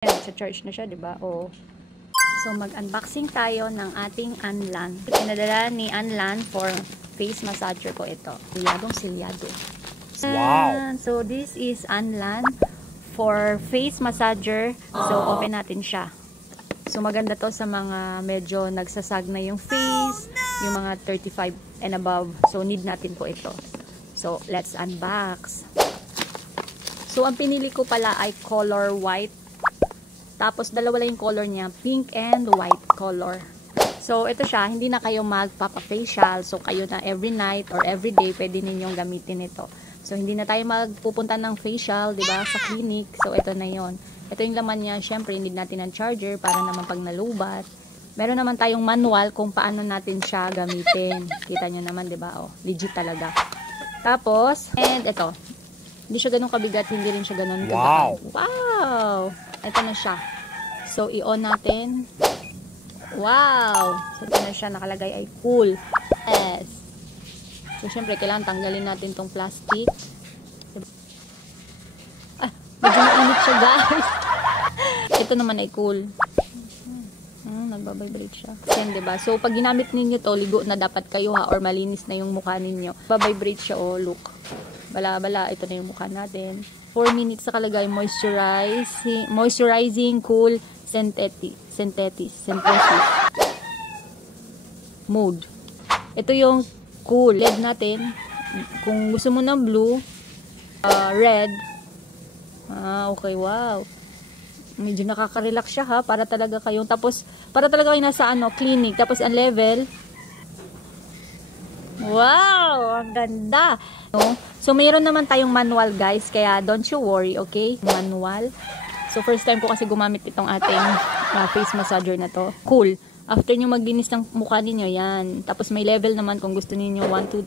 Sa charge na siya, di ba? Oo. So, mag-unboxing tayo ng ating Anlan. Pinadala ni Anlan for face massager ko ito. Silyadong-silyado. Wow! So, this is Anlan for face massager. So, open natin siya. So, maganda to sa mga medyo nagsasag na yung face, yung mga 35 and above. So, need natin po ito. So, let's unbox. So, ang pinili ko pala ay color white. Tapos, dalawa lang yung color niya, pink and white color. So, ito siya, hindi na kayo magpapa-facial. So, kayo na every night or every day, pwede ninyong gamitin ito. So, hindi na tayo magpupunta ng facial, di ba, sa clinic. So, ito na yon. Ito yung laman niya, syempre, hindi natin ng charger para naman pag nalubat. Meron naman tayong manual kung paano natin siya gamitin. Kita nyo naman, di ba? Oh, legit talaga. Tapos, and ito. Hindi siya ganun kabigat, hindi rin siya ganun wow! Wow! Ito na siya. So, i-on natin. Wow! So, ito na siya. Nakalagay ay cool. Yes. So, syempre, kailangan tanggalin natin tong plastic. Ah, medyo mainit siya, guys. Ito naman ay cool. Nagbabibrate siya. Yan, diba? So, pag ginamit ninyo to, ligo na dapat kayo ha, or malinis na yung mukha ninyo. Babibrate siya, oh, look. Bala-bala, ito na yung mukha natin. 4 minutes sa kalagay, moisturizing, cool, synthetic mode. Ito yung cool. LED natin. Kung gusto mo ng blue, red. Okay, wow. Medyo nakaka-relax siya ha, para talaga kayong, tapos, para talaga kayo nasa clinic. Tapos, ang level, wow, ang ganda. So, mayroon naman tayong manual, guys. Kaya, don't you worry, okay? Manual. So, first time ko kasi gumamit itong ating face massager na to. Cool. After nyo maglinis ng mukha ninyo, yan. Tapos, may level naman kung gusto ninyo. 1, 2,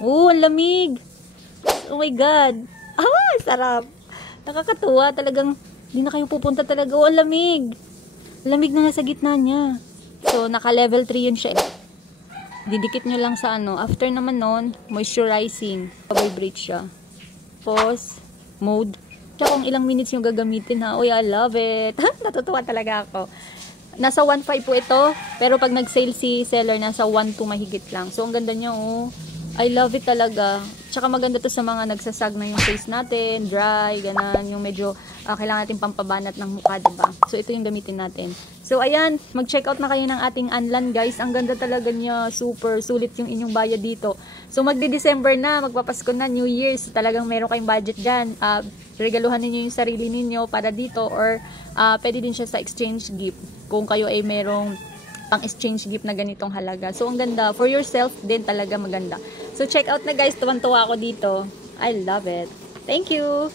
3. Oh, ang lamig. Oh my God. Sarap. Nakakatuwa. Talagang, hindi na kayo pupunta talaga. Oh, ang lamig. Lamig na nasa gitna niya. So, naka-level 3 yun siya. Didikit nyo lang sa after naman nun, moisturizing. Vibrate siya. Pause. Mode. Tsaka kung ilang minutes yung gagamitin ha. Uy, I love it. Natutuwa talaga ako. Nasa 1.5 po ito. Pero pag nag-sale si seller, nasa 1.2 mahigit lang. So, ang ganda niya oh. I love it talaga. Tsaka maganda to sa mga nagsasag na yung face natin. Dry, ganan. Yung medyo kailangan natin pampabanat ng mukha, diba? So, ito yung gamitin natin. So, ayan. Mag-check out na kayo ng ating Anlan, guys. Ang ganda talaga niya. Super. Sulit yung inyong bayad dito. So, magdi-December na. Magpapasko na. New Year's. So, talagang meron kayong budget dyan. Regaluhan ninyo yung sarili ninyo para dito. Or, pwede din siya sa exchange gift. Kung kayo ay merong pang-exchange gift na ganitong halaga. So, ang ganda. For yourself din talaga maganda. So, check out na, guys. Tuwan-tuwa ako dito. I love it. Thank you!